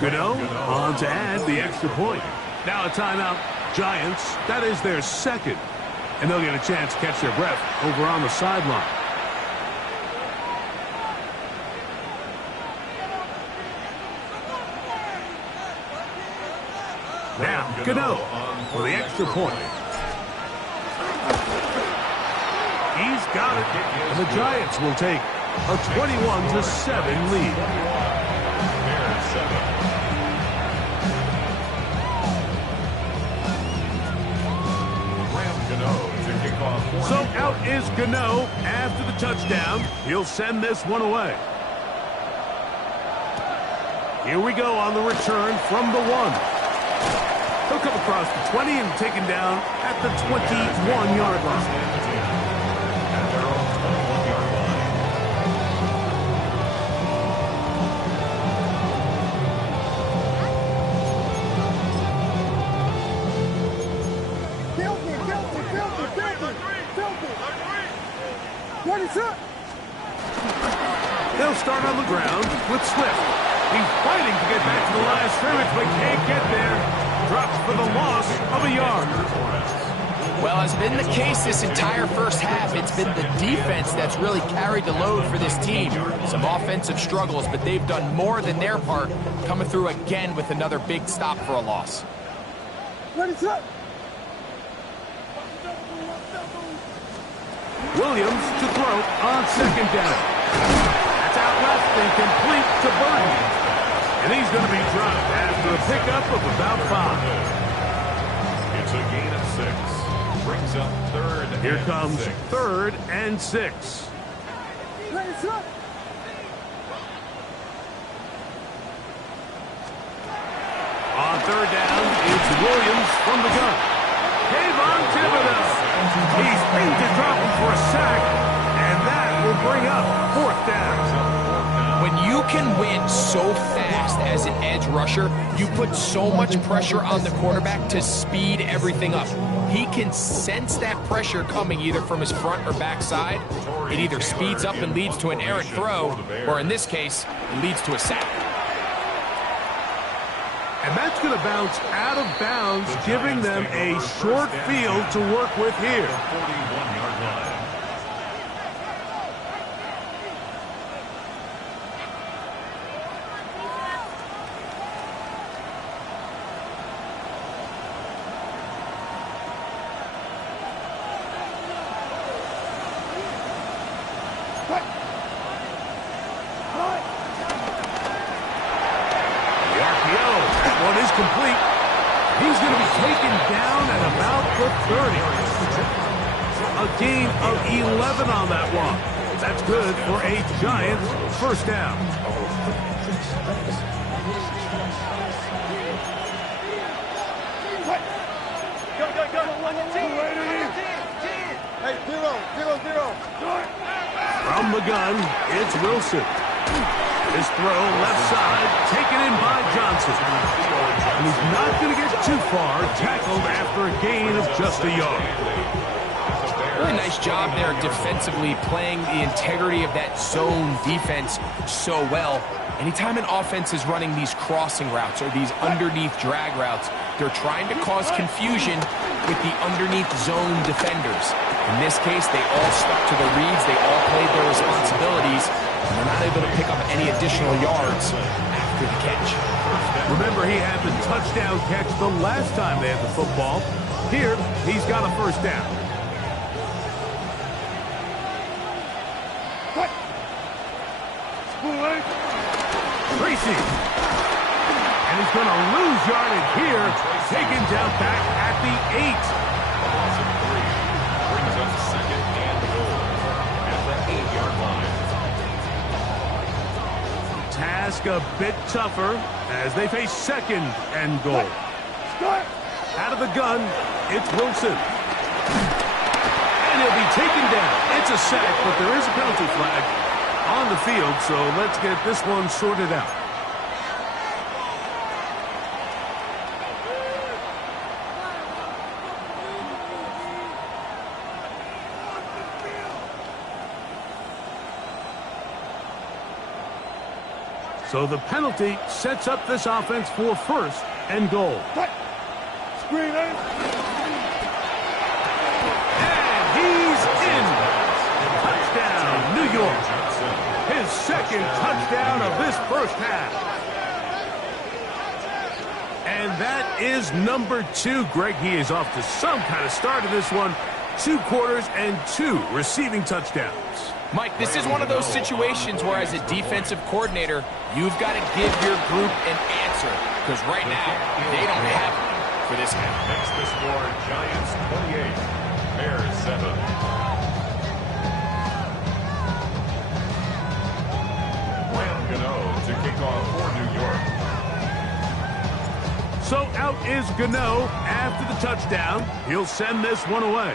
Gano on to add the extra point. Now a timeout. Giants, that is their second. And they'll get a chance to catch their breath over on the sideline. Now, Gano for the extra point. He's got it. And the Giants will take a 21-7 lead. So out is Gano after the touchdown. He'll send this one away. Here we go on the return from the 1. He'll come across the 20 and taken down at the 21-yard line. They'll start on the ground with Swift. He's fighting to get back to the line of scrimmage, but can't get there. Drops for the loss of a yard. Well, as has been the case this entire first half, it's been the defense that's really carried the load for this team. Some offensive struggles, but they've done more than their part, coming through again with another big stop for a loss. Williams to throw on second down. That's out left and complete to Burton. And he's going to be dropped after a pickup of about 5. It's a gain of 6. Brings up third. Here comes 3rd and 6. On 3rd down, it's Williams from the gun. Kayvon Thibodeau. He's made to drop him for a sack, and that will bring up 4th down. When you can win so fast as an edge rusher, you put so much pressure on the quarterback to speed everything up. He can sense that pressure coming either from his front or back side. It either speeds up and leads to an errant throw, or in this case, it leads to a sack. And that's going to bounce out of bounds, giving them a short field to work with here. 41-yard line. Complete. He's going to be taken down at about the 30. A gain of 11 on that one. That's good for a Giants first down. Hey, 0-0-0. From the gun, it's Wilson. His throw left side, taken in by Johnson. And he's not going to get too far, tackled after a gain of just a yard. Really nice job there defensively, playing the integrity of that zone defense so well. Anytime an offense is running these crossing routes or these underneath drag routes, they're trying to cause confusion with the underneath zone defenders. In this case, they all stuck to the reads, they all played their responsibilities, and they're not able to pick up any additional yards after the catch. Remember, he had the touchdown catch the last time they had the football. Here, he's got a first down. Tracy. And he's going to lose yardage here. Taken down back at the 8. Loss of 3. Brings up second and goal at the 8-yard line. Task a bit tougher as they face second and goal. Out of the gun, it's Wilson. And he'll be taken down. It's a sack, but there is a penalty flag on the field, so let's get this one sorted out. So the penalty sets up this offense for first and goal. Screen, And he's in. Touchdown, New York. His second touchdown of this first half. And that is number 2. Greg, he is off to some kind of start of this one. 2 quarters and 2 receiving touchdowns. Mike, this is one of those situations where as a defensive coordinator, you've got to give your group an answer. Because right now, they don't have one for this game. Next the score, Giants 28, Bears 7. Gano to kick off for New York. So out is Gano after the touchdown. He'll send this one away.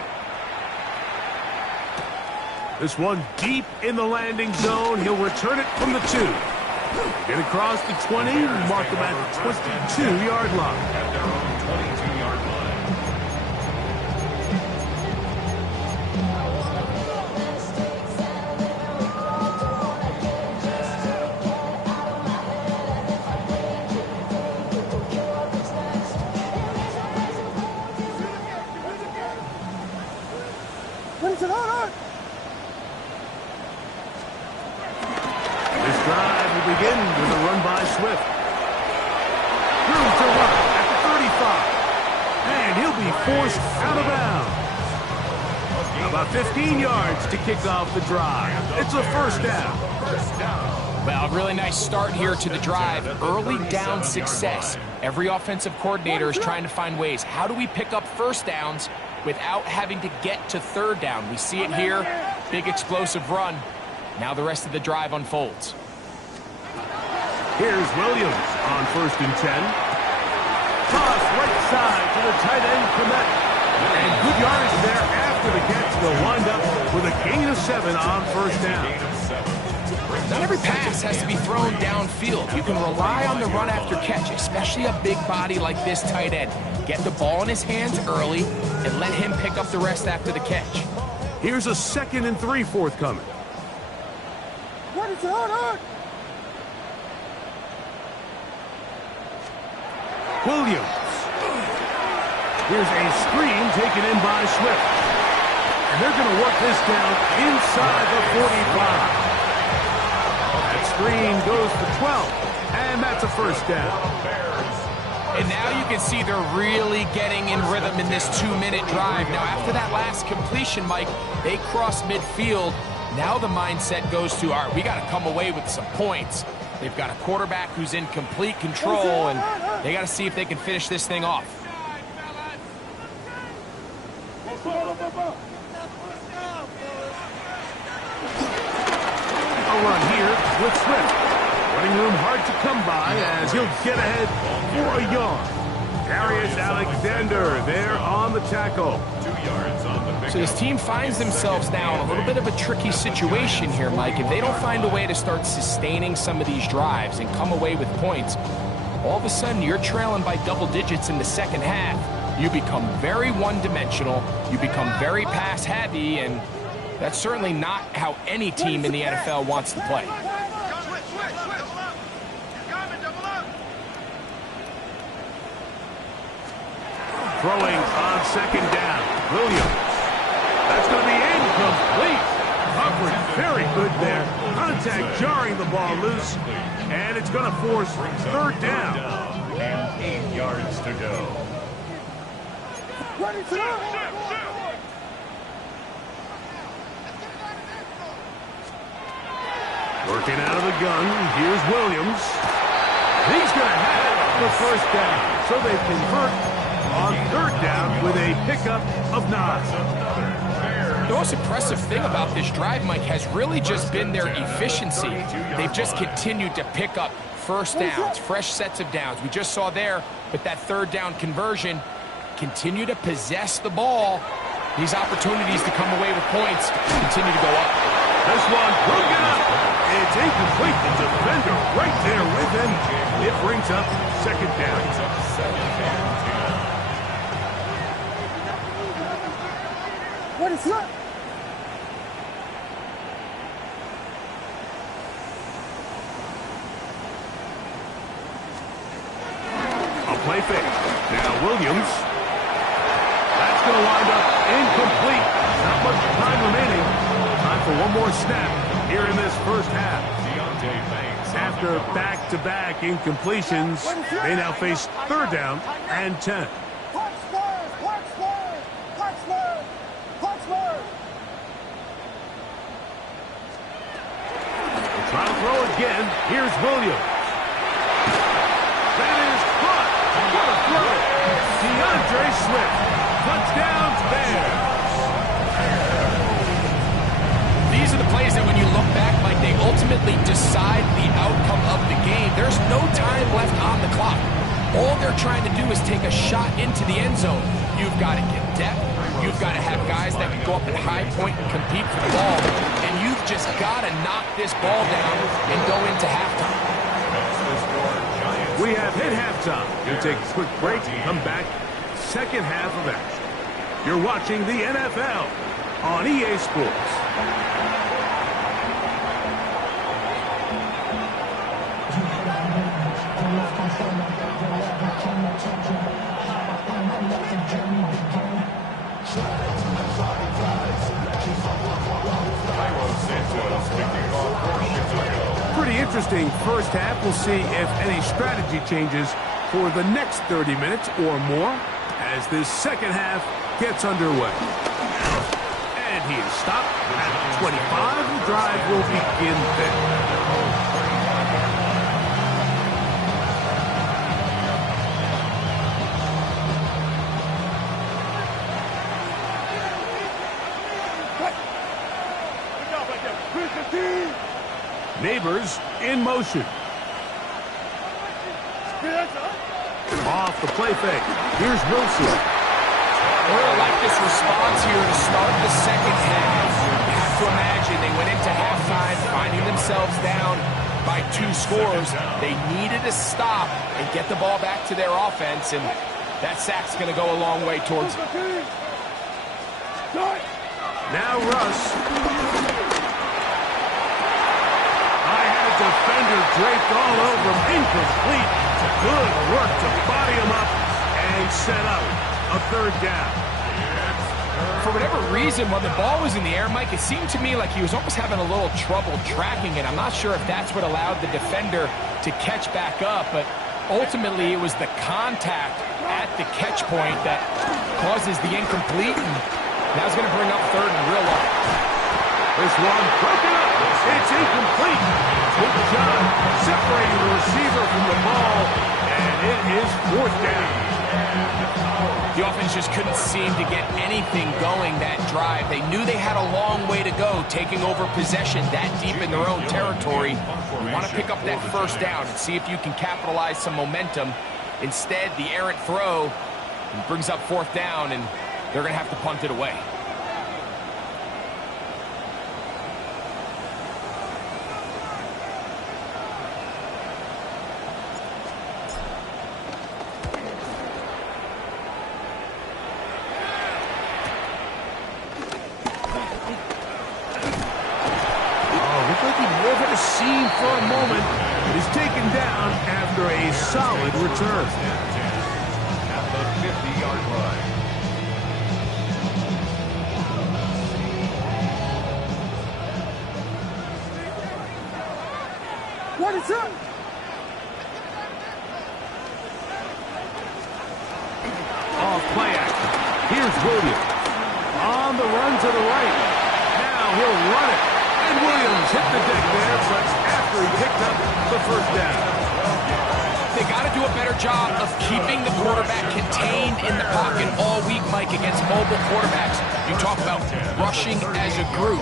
This one deep in the landing zone. He'll return it from the 2. Get across the 20, mark him at the 22-yard line. At their own 22-yard line. Begin with a run by Swift. Through to run at the 35. And he'll be forced out of bounds. About 15 yards to kick off the drive. It's a first down. Well, a really nice start here to the drive. Early down success. Every offensive coordinator is trying to find ways. How do we pick up first downs without having to get to third down? We see it here. Big explosive run. Now the rest of the drive unfolds. Here's Williams on 1st and 10. Toss right side to the tight end, Komet. And good yardage there after the catch. They'll wind up with a gain of 7 on first down. Not every pass has to be thrown downfield. You can rely on the run after catch, especially a big body like this tight end. Get the ball in his hands early and let him pick up the rest after the catch. Here's a 2nd and 3 forthcoming. What is on? Williams. Here's a screen taken in by Swift. And they're going to work this down inside the 45. That screen goes for 12. And that's a first down. And now you can see they're really getting in rhythm in this 2-minute drive. Now, after that last completion, Mike, they cross midfield. Now the mindset goes to, all right, we got to come away with some points. They've got a quarterback who's in complete control, and they got to see if they can finish this thing off. A run here with Swift. Running room hard to come by as he'll get ahead for a yard. Darius Alexander there on the tackle. 2 yards on the So this team finds themselves now in a little bit of a tricky situation here, Mike. If they don't find a way to start sustaining some of these drives and come away with points, all of a sudden you're trailing by double digits in the second half. You become very one-dimensional. You become very pass-heavy, and that's certainly not how any team in the NFL wants to play. Throwing on 2nd down. Williams. That's going to be incomplete. Coverage very good there. Contact jarring the ball loose. And it's going to force 3rd down. And 8 yards to go. Working out of the gun. Here's Williams. He's going to have the first down. So they convert on 3rd down with a pickup of 9. The most impressive thing about this drive, Mike, has really just been their efficiency. They've just continued to pick up first downs, fresh sets of downs. We just saw there with that 3rd down conversion, continue to possess the ball. These opportunities to come away with points continue to go up. This one broken up. It's incomplete. The defender right there with him. It brings up 2nd down. What is that? play fake. Now Williams. That's going to wind up incomplete. Not much time remaining. Time for one more snap here in this first half. After back-to-back incompletions, they now face 3rd down and 10. Try to throw again. Here's Williams. That is caught. What a throw. DeAndre Swift. Touchdown Bears. These are the plays that when you look back, like they ultimately decide the outcome of the game. There's no time left on the clock. All they're trying to do is take a shot into the end zone. You've got to get depth. You've got to have guys that can go up at high point and compete for the ball. And you've just got to knock this ball down and go into halftime. We have hit halftime. We'll take a quick break and come back. Second half of action. You're watching the NFL on EA Sports. Pretty interesting first half. We'll see if any strategy changes for the next 30 minutes or more as this second half gets underway. And he is stopped at 25. The drive will begin then. Neighbors in motion. Off the play fake. Here's Wilson. We're going to like this response here to start the second half. You have to imagine they went into halftime finding themselves down by 2 scores. They needed to stop and get the ball back to their offense, and that sack's going to go a long way towards it. Now Russ. Defender draped all over him. Incomplete. Good work to body him up and set up a 3rd down. For whatever reason, when the ball was in the air, Mike, it seemed to me like he was almost having a little trouble tracking it. I'm not sure if that's what allowed the defender to catch back up, but ultimately it was the contact at the catch point that causes the incomplete, and now it's going to bring up 3rd and real long. This one broken up. It's incomplete. Good job separating the receiver from the ball, and it is 4th down. The offense just couldn't seem to get anything going that drive. They knew they had a long way to go, taking over possession that deep in their own territory. You want to pick up that 1st down and see if you can capitalize some momentum. Instead, the errant throw brings up 4th down, and they're going to have to punt it away. For a moment, is taken down after a solid return. At the 50-yard line. What is up? Off play action. Here's Williams. On the run to the right. Now he'll run it. And Williams hit the deck there, but after he picked up the 1st down. They got to do a better job of keeping the quarterback contained in the pocket all week, Mike, against mobile quarterbacks. You talk about rushing as a group.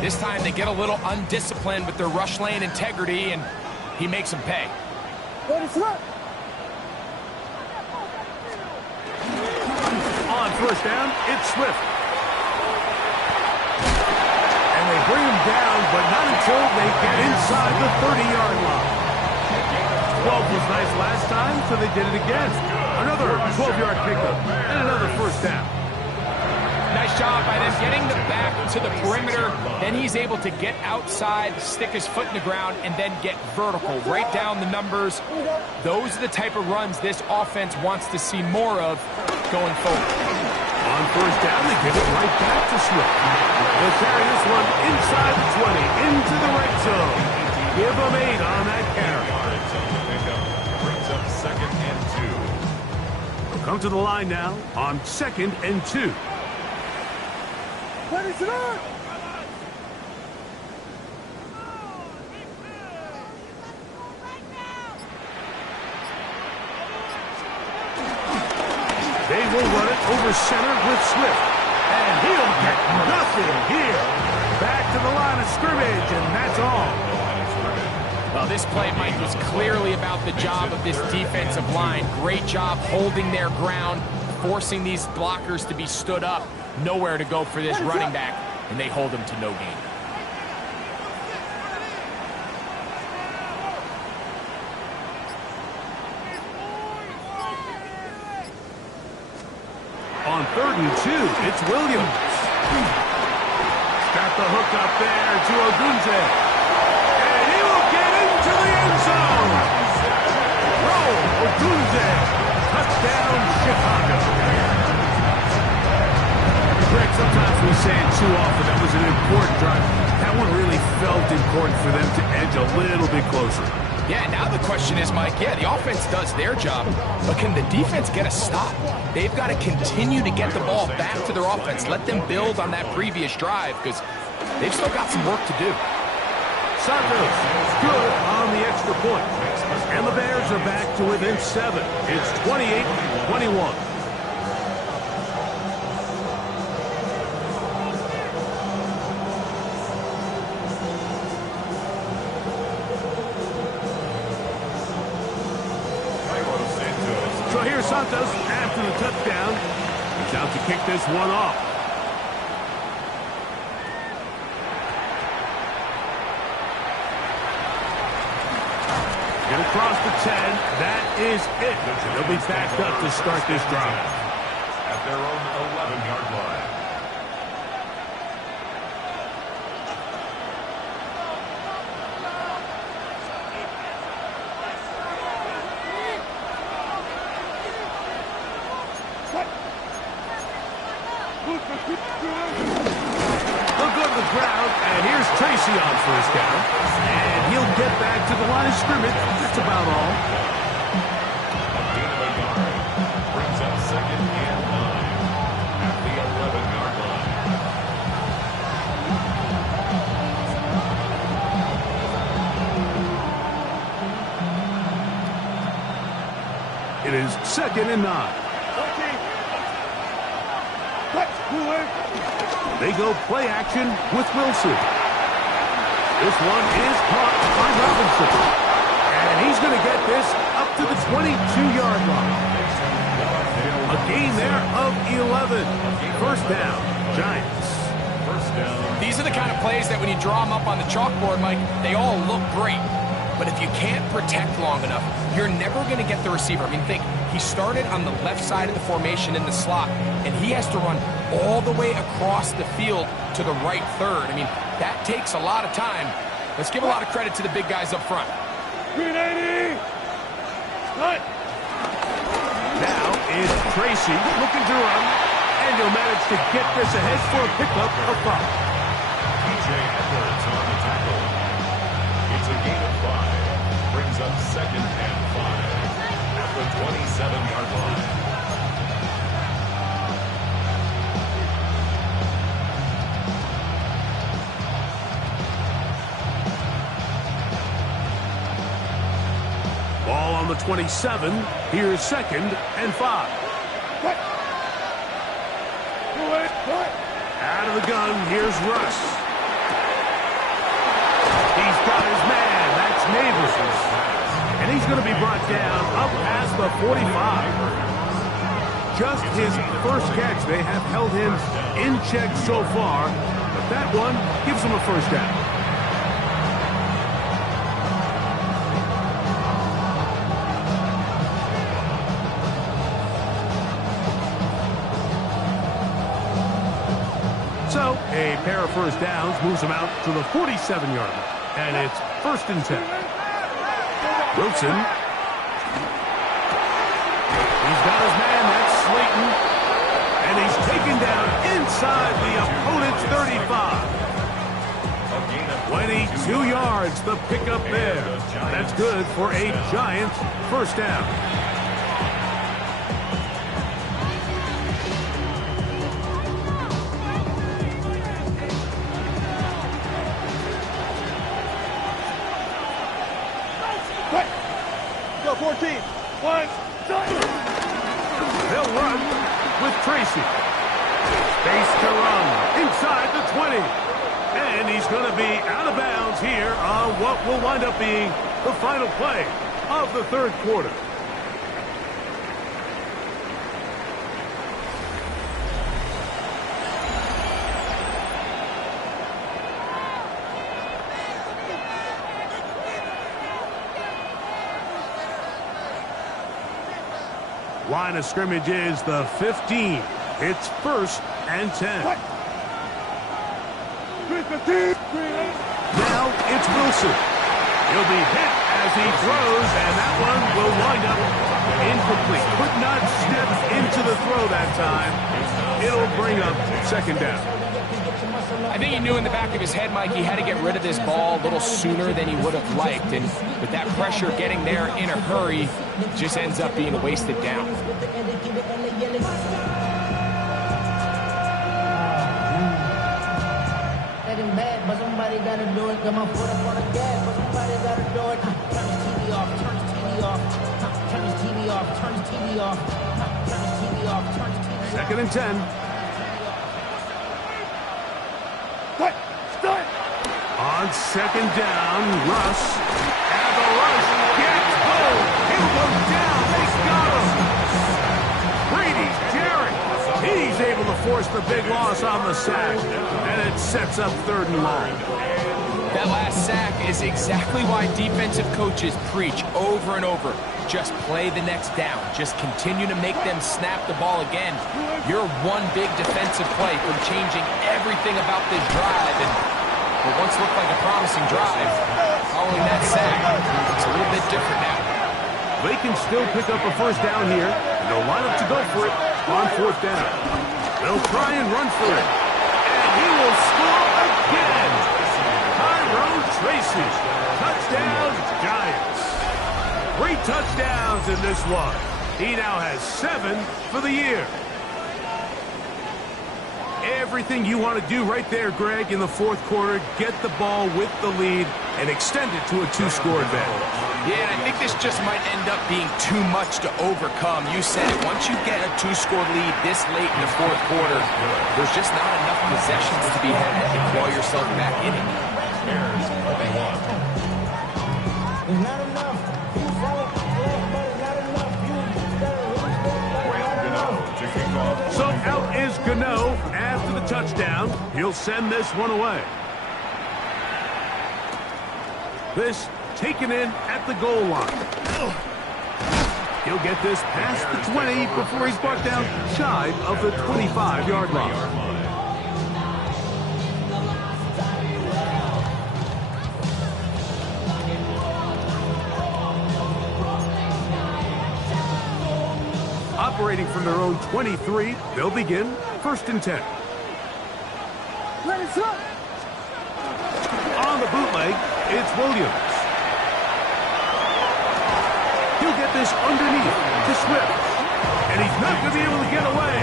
This time they get a little undisciplined with their rush lane integrity, and he makes them pay. What is up? On 1st down, it's Swift. They bring him down, but not until they get inside the 30-yard line. 12 was nice last time, so they did it again. Another 12-yard pickup and another 1st down. Nice job by them getting the back to the perimeter. Then he's able to get outside, stick his foot in the ground, and then get vertical, right down the numbers. Those are the type of runs this offense wants to see more of going forward. On first down, they give it right back to Swift. They'll carry this one inside the 20, into the red zone. Give them 8 on that carry. Brings up 2nd and 2. They'll come to the line now on 2nd and 2. Ready, sit on! They will run it over center with Swift. And he'll get nothing here. Back to the line of scrimmage, and that's all. Well, this play, Mike, was clearly about the job of this defensive line. Great job holding their ground, forcing these blockers to be stood up. Nowhere to go for this running back, and they hold him to no gain. On 3rd and 2, it's Williams. Got the hook up there to Ogunze. And he will get into the end zone. Roll, Ogunze. Touchdown, Chicago. Greg, sometimes we say it too often. That was an important drive. That one really felt important for them to edge a little bit closer. Yeah, now the question is, Mike, yeah, the offense does their job, but can the defense get a stop? They've got to continue to get the ball back to their offense. Let them build on that previous drive because they've still got some work to do. Santos good on the extra point. And the Bears are back to within 7. It's 28-21. So here's Santos after the touchdown. He's out to kick this one off. Get across the 10. That is it. They'll be backed up to start this drive. At their own 11-yard line. They'll go to the ground, and here's Tracy on first down. And he'll get back to the line of scrimmage. That's about all. A gain of a yard. Brings up 2nd and 9. At the 11-yard line. It is 2nd and 9. They go play action with Wilson. This one is caught by Robinson. And he's going to get this up to the 22-yard line. A gain there of 11. First down, Giants. First down. These are the kind of plays that when you draw them up on the chalkboard, Mike, they all look great. But if you can't protect long enough, you're never going to get the receiver. I mean, think, he started on the left side of the formation in the slot, and he has to run all the way across the field to the right third. I mean, that takes a lot of time. Let's give a lot of credit to the big guys up front. 380! Cut! Now is Tracy looking to run, and he'll manage to get this ahead for a pickup of 5. T.J. Edwards on the tackle. It's a gain of 5. Brings up 2nd and 5. At the 27-yard line. Ball on the 27. Here's 2nd and 5. Out of the gun, here's Russ. He's got his man. That's Neighbors. And he's going to be brought down up past the 45. Just his first catch. They have held him in check so far, but that one gives him a first down. pair of first downs moves them out to the 47-yard line. And it's 1st and 10. Wilson. He's got his man, that's Slayton. And he's taken down inside the opponent's 35. 22 yards, the pickup there. That's good for a Giants first down. Go 14. One. They'll run with Tracy. Space to run inside the 20. And he's going to be out of bounds here on what will wind up being the final play of the third quarter. Line of scrimmage is the 15. It's 1st and 10. Now it's Wilson. He'll be hit as he throws, and that one will wind up incomplete. Could not step into the throw that time. It'll bring up 2nd down. I think he knew in the back of his head, Mike, he had to get rid of this ball a little sooner than he would have liked. And with that pressure getting there in a hurry, just ends up being a wasted down. Bad, but somebody gotta do it. Got my foot up on the gas, but somebody gotta do it. Turn his TV off, turn his TV off, turn his TV off, turn his TV off, turn his TV off, turn his TV off. 2nd and 10. Start. On 2nd down, Russ. And the rush gets home. He'll go down. They got him. Brady's Jarrett. He's able to force the big loss on the sack. And it sets up 3rd and long. That last sack is exactly why defensive coaches preach over and over. Just play the next down. Just continue to make them snap the ball again. You're one big defensive play from changing everything about this drive. And what once looked like a promising drive, following that sack, it's a little bit different now. They can still pick up a first down here. And they'll line up to go for it on 4th down. They'll try and run for it. And he will score again. Tyrone Tracy. Touchdown, Giants. 3 touchdowns in this one. He now has 7 for the year. Everything you want to do right there, Greg, in the 4th quarter. Get the ball with the lead and extend it to a 2-score advantage. Yeah, and I think this just might end up being too much to overcome. You said it. Once you get a 2-score lead this late in the 4th quarter, there's just not enough possessions to be had to claw yourself back in it. There's not enough. You sell it, but it's not enough. You enough. So out is Gano after the touchdown. He'll send this one away. This taken in at the goal line. He'll get this past the 20 before he's brought down shy of the 25-yard line. Operating from their own 23, they'll begin 1st and 10. On the bootleg, it's Williams. He'll get this underneath to Swift. And he's not going to be able to get away.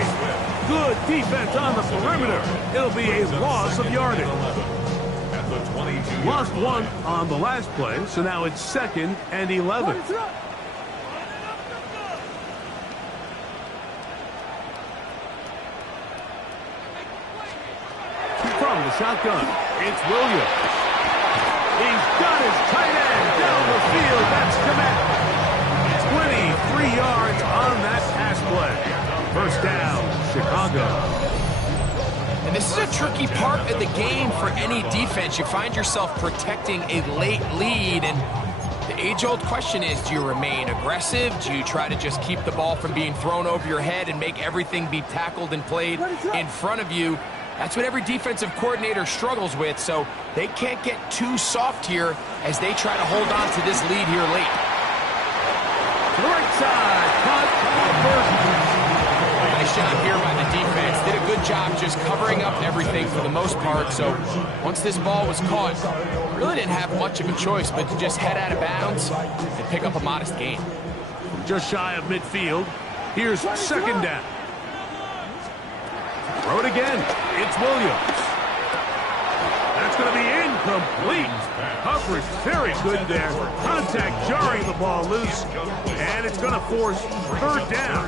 Good defense on the perimeter. It'll be a loss of yardage. Lost 1 on the last play, so now it's 2nd and 11. From the shotgun, it's Williams. He's got his tight end down the field. That's Komet. 23 yards on that pass play. 1st down, Chicago. And this is a tricky part of the game for any defense. You find yourself protecting a late lead, and the age-old question is, do you remain aggressive? Do you try to just keep the ball from being thrown over your head and make everything be tackled and played in front of you? That's what every defensive coordinator struggles with, so they can't get too soft here as they try to hold on to this lead here late. To the right side, caught first. Nice job here by the defense. Did a good job just covering up everything for the most part, so once this ball was caught, really didn't have much of a choice but to just head out of bounds and pick up a modest gain. Just shy of midfield. Here's second down. Throw it again. It's Williams. That's going to be incomplete. Coverage very good there. Contact jarring the ball loose. And it's going to force third down.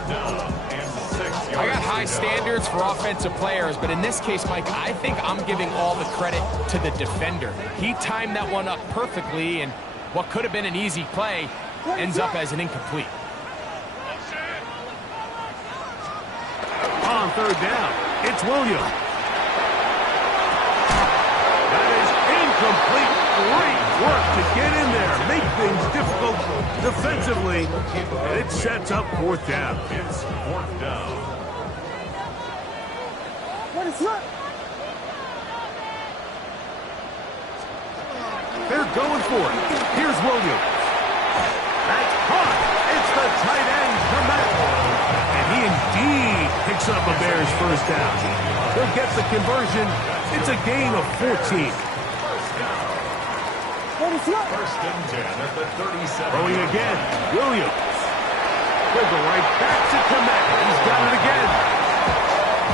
I got high standards for offensive players, but in this case, Mike, I think I'm giving all the credit to the defender. He timed that one up perfectly, and what could have been an easy play ends up as an incomplete. On third down, it's Williams. That is incomplete. Great work to get in there, make things difficult defensively, and it sets up fourth down. It's fourth down. They're going for it. Here's Williams. That's caught. It's the tight end, Madden. And he indeed picks up a Bears first down. He'll get the conversion. It's a gain of 14. First and 10 at the 37. Throwing again. Williams. He'll go right back to Komet. He's got it again.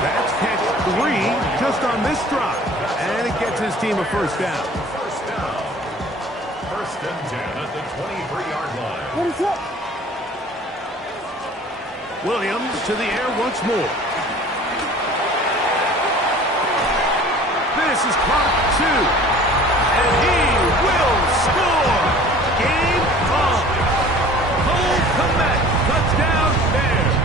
That's catch 3 just on this drive. And it gets his team a first down. First down. First and 10 at the 23-yard line. Williams to the air once more. This is caught 2. And he will score. Game on. Cole Komet, touchdown Bears.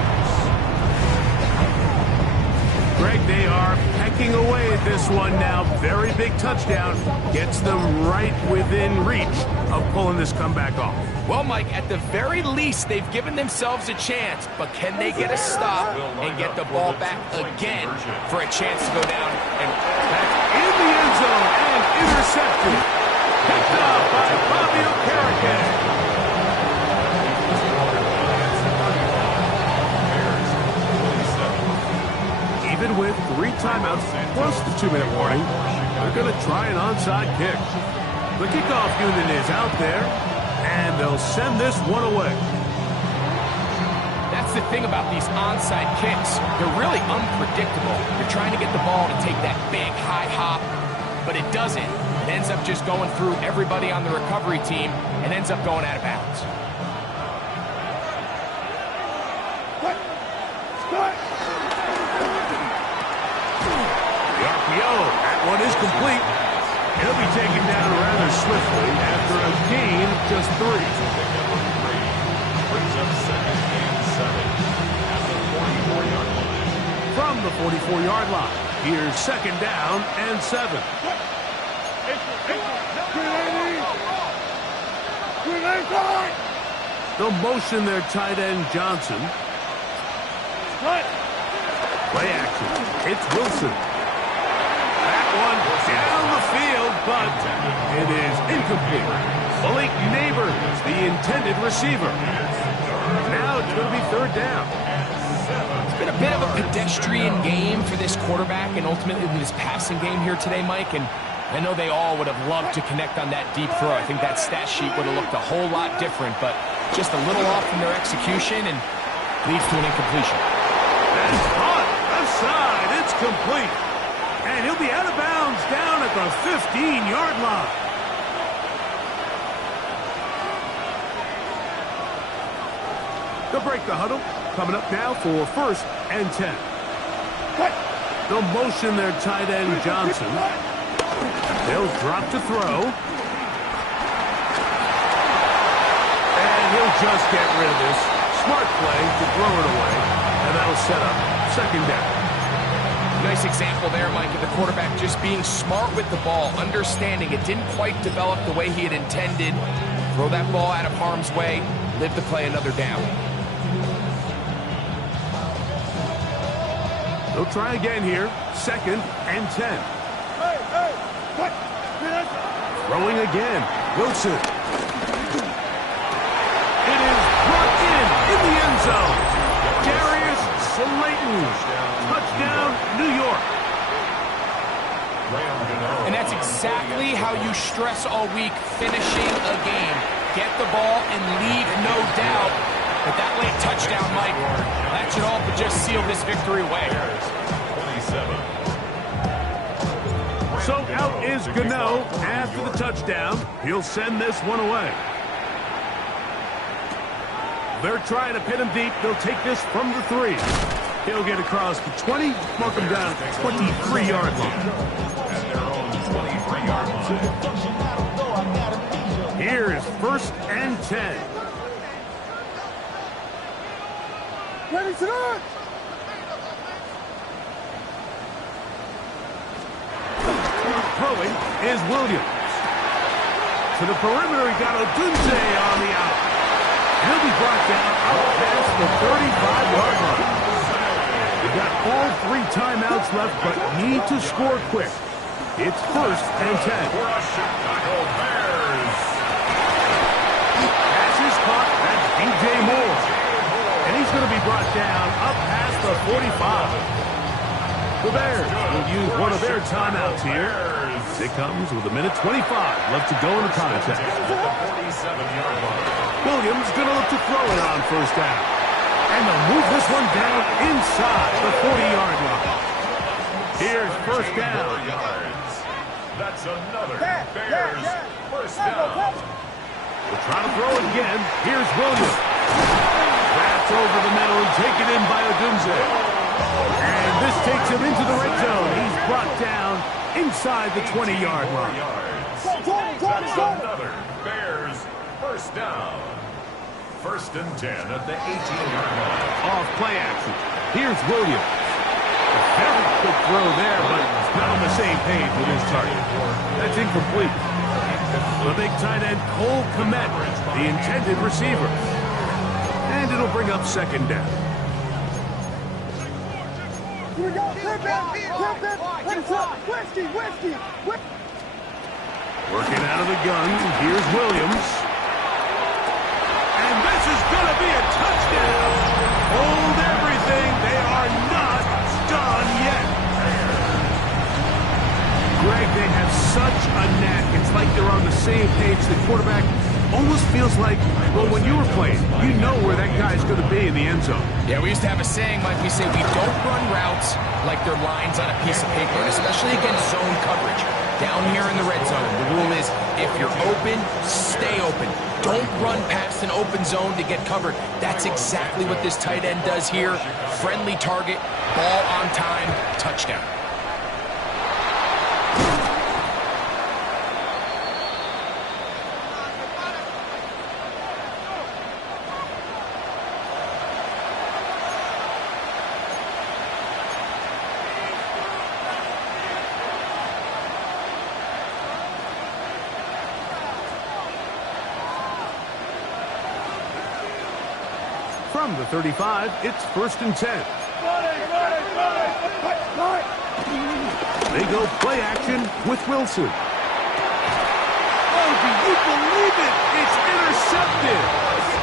Greg, they are pecking away at this one now. Very big touchdown. Gets them right within reach of pulling this comeback off. Well, Mike, at the very least, they've given themselves a chance, but can they get a stop and get the ball back again for a chance to go down and back in the end zone and intercepted. Picked up by Bobby Okereke. Even with 3 timeouts plus the 2-minute warning, they're going to try an onside kick. The kickoff unit is out there, and they'll send this one away. That's the thing about these onside kicks. They're really unpredictable. You're trying to get the ball to take that big high hop, but it doesn't. It ends up just going through everybody on the recovery team and ends up going out of bounds. The RPO, that one is complete. He'll be taken down rather swiftly after a gain of just 3. Brings up second and 7 at the 44-yard line. From the 44-yard line, here's second down and 7. They'll motion their tight end Johnson. Play action. It's Wilson. That one down the field, but it is incomplete. Malik Neighbors, the intended receiver. Now it's going to be third down. It's been a bit of a pedestrian game for this quarterback and ultimately this passing game here today, Mike, and I know they all would have loved to connect on that deep throw. I think that stat sheet would have looked a whole lot different, but just a little off in their execution and leads to an incompletion. That's hot. Left side. It's complete. And he'll be out of bounds down at the 15-yard line. They'll break the huddle. Coming up now for first and 10. They'll motion their tight end Johnson. They'll drop to throw. And he'll just get rid of this. Smart play to throw it away. And that'll set up second down. Nice example there, Mike, of the quarterback just being smart with the ball, understanding it didn't quite develop the way he had intended. Throw that ball out of harm's way, live to play another down. He'll try again here. 2nd and 10. Throwing again. Wilson. It is brought in the end zone. Darius Slayton. Touchdown, New York. And that's exactly how you stress all week, finishing a game. Get the ball and leave no doubt. But that late touchdown, Mike, that should all but just seal this victory away. 27. So out is Gano after the touchdown. He'll send this one away. They're trying to pin him deep. They'll take this from the 3. He'll get across the 20, mark him down at the 23-yard line. At their own 23-yard line. Here is 1st and 10. Ready to run! Throwing is Williams. To the perimeter, he got Odunze on the out. He'll be brought down out past the 35-yard line. We've got all 3 timeouts left, but need to score quick. It's 1st and 10. For the Chicago Bears. Pass is caught. That's DJ Moore. And he's going to be brought down up past the 45. The Bears will use one of their timeouts here. It comes with 1:25 left to go in the contest. Williams going to look to throw it on 1st down. And they'll move this one down inside the 40-yard line. Here's 1st down. That's another Bears 1st down. We'll try to throw it again. Here's Williams. Wrapped over the middle and taken in by Odunze. And this takes him into the red zone. He's brought down inside the 20-yard line. That's another Bears 1st down. 1st and 10 at the 18-yard line. Off play action. Here's Williams. A very quick throw there, but not on the same page with his target. That's incomplete. The big tight end, Cole Kmet, the intended receiver. And it'll bring up 2nd down. Working out of the gun, here's Williams. And this is going to be a touchdown. Hold everything. They are not done yet. Greg, they have such a knack. It's like they're on the same page. The quarterback almost feels like, well, when you were playing, you know where that guy's going to be in the end zone. Yeah, we used to have a saying, Mike, we say we don't run routes like they're lines on a piece of paper, and especially against zone coverage. Down here in the red zone, the rule is if you're open, stay open. Don't run past an open zone to get covered. That's exactly what this tight end does here. Friendly target, ball on time, touchdown. From the 35, it's 1st and 10. They go play action with Wilson. Oh, do you believe it? It's intercepted.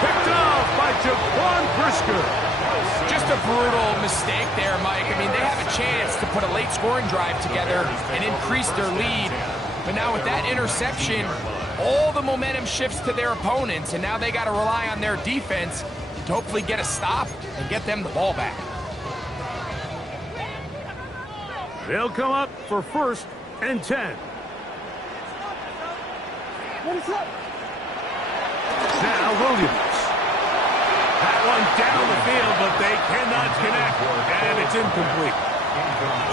Picked off by Jaquan Brisker. Just a brutal mistake there, Mike. I mean, they have a chance to put a late scoring drive together and increase their lead. But now with that interception, all the momentum shifts to their opponents, and now they got to rely on their defense to hopefully get a stop and get them the ball back. They'll come up for 1st and 10. Now Williams. That one down the field, but they cannot connect, and it's incomplete.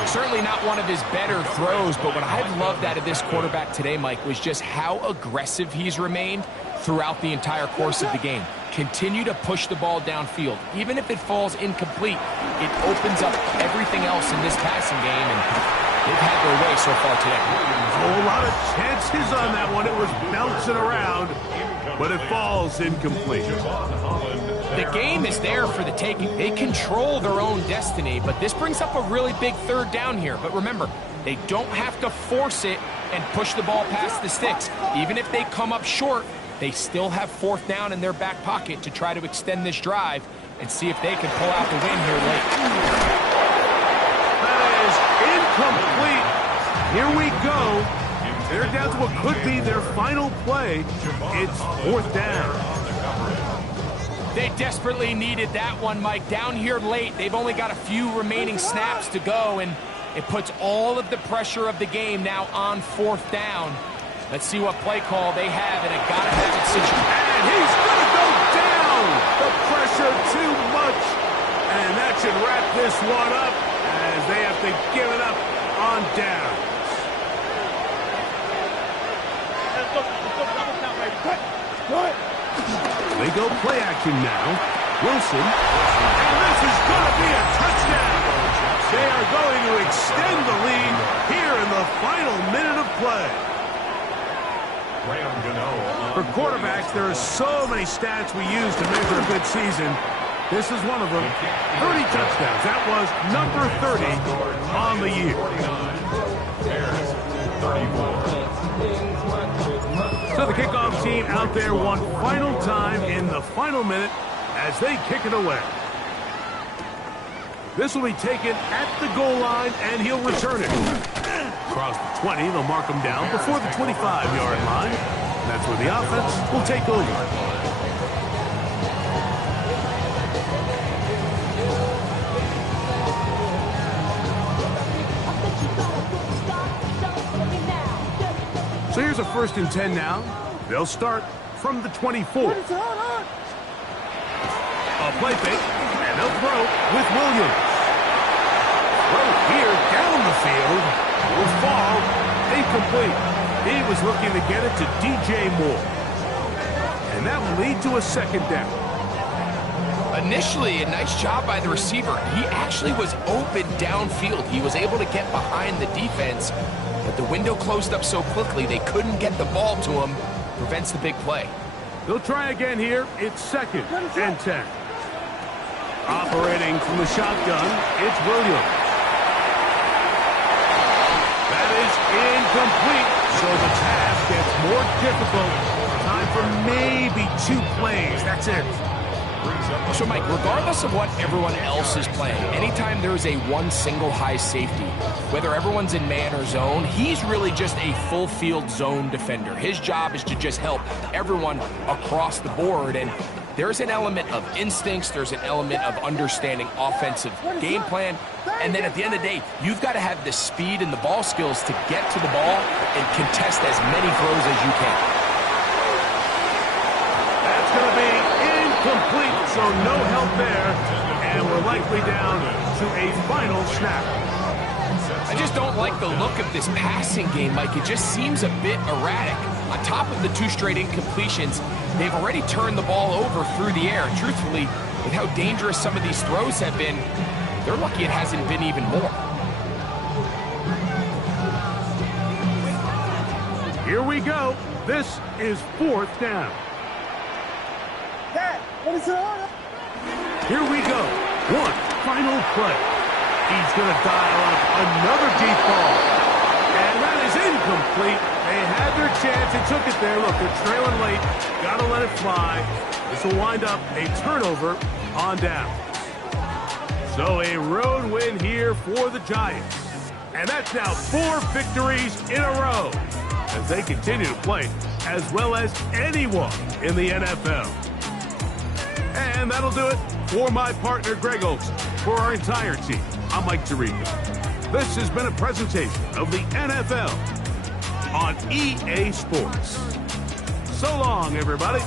Certainly not one of his better throws, but what I've loved out of this quarterback today, Mike, was just how aggressive he's remained throughout the entire course of the game. Continue to push the ball downfield. Even if it falls incomplete, it opens up everything else in this passing game, and they've had their way so far today. A whole lot of chances on that one. It was bouncing around. but it falls incomplete. The game is there for the taking. They control their own destiny, but this brings up a really big third down here. But remember, they don't have to force it and push the ball past the sticks. Even if they come up short, they still have fourth down in their back pocket to try to extend this drive and see if they can pull out the win here late. That is incomplete. Here we go. They're down to what could be their final play. It's fourth down. They desperately needed that one, Mike. Down here late, they've only got a few remaining snaps to go, and it puts all of the pressure of the game now on fourth down. Let's see what play call they have in a gotta-have-it situation. And he's going to go down. The pressure too much. And that should wrap this one up as they have to give it up on downs. They go play action now. Wilson. And this is going to be a touchdown. They are going to extend the lead here in the final minute of play. For quarterbacks, there are so many stats we use to measure a good season. This is one of them. 30 touchdowns. That was number 30 on the year. So the kickoff team out there one final time in the final minute as they kick it away. This will be taken at the goal line, and he'll return it. Across the 20, they'll mark him down before the 25-yard line. And that's where the offense will take over. So here's a 1st and 10 now. They'll start from the 24. A play fake, and they'll throw with Williams. Throw here down the field. Will fall incomplete. He was looking to get it to DJ Moore. And that will lead to a 2nd down. Initially, a nice job by the receiver. He actually was open downfield. He was able to get behind the defense, but the window closed up so quickly they couldn't get the ball to him. Prevents the big play. They'll try again here. It's 2nd and 10. Operating from the shotgun, it's Williams. That is incomplete, so the task gets more difficult. Time for maybe 2 plays. That's it. So, Mike, regardless of what everyone else is playing, anytime there's a one single high safety, whether everyone's in man or zone, he's really just a full field zone defender. His job is to just help everyone across the board, and there's an element of instincts, there's an element of understanding offensive game plan, and then at the end of the day, you've got to have the speed and the ball skills to get to the ball and contest as many throws as you can. That's going to be incomplete, so no help there, and we're likely down to a final snap. I just don't like the look of this passing game, Mike. It just seems a bit erratic. On top of the 2 straight incompletions, they've already turned the ball over through the air. Truthfully, with how dangerous some of these throws have been, they're lucky it hasn't been even more. Here we go. This is 4th down. Here we go. One final play. He's going to dial up another deep ball. And that is incomplete. They had their chance. They took it there. Look, they're trailing late. Got to let it fly. This will wind up a turnover on down. So a road win here for the Giants. And that's now 4 victories in a row as they continue to play as well as anyone in the NFL. And that'll do it for my partner, Greg Olson. For our entire team, I'm Mike Tirico. This has been a presentation of the NFL on EA Sports. So long, everybody.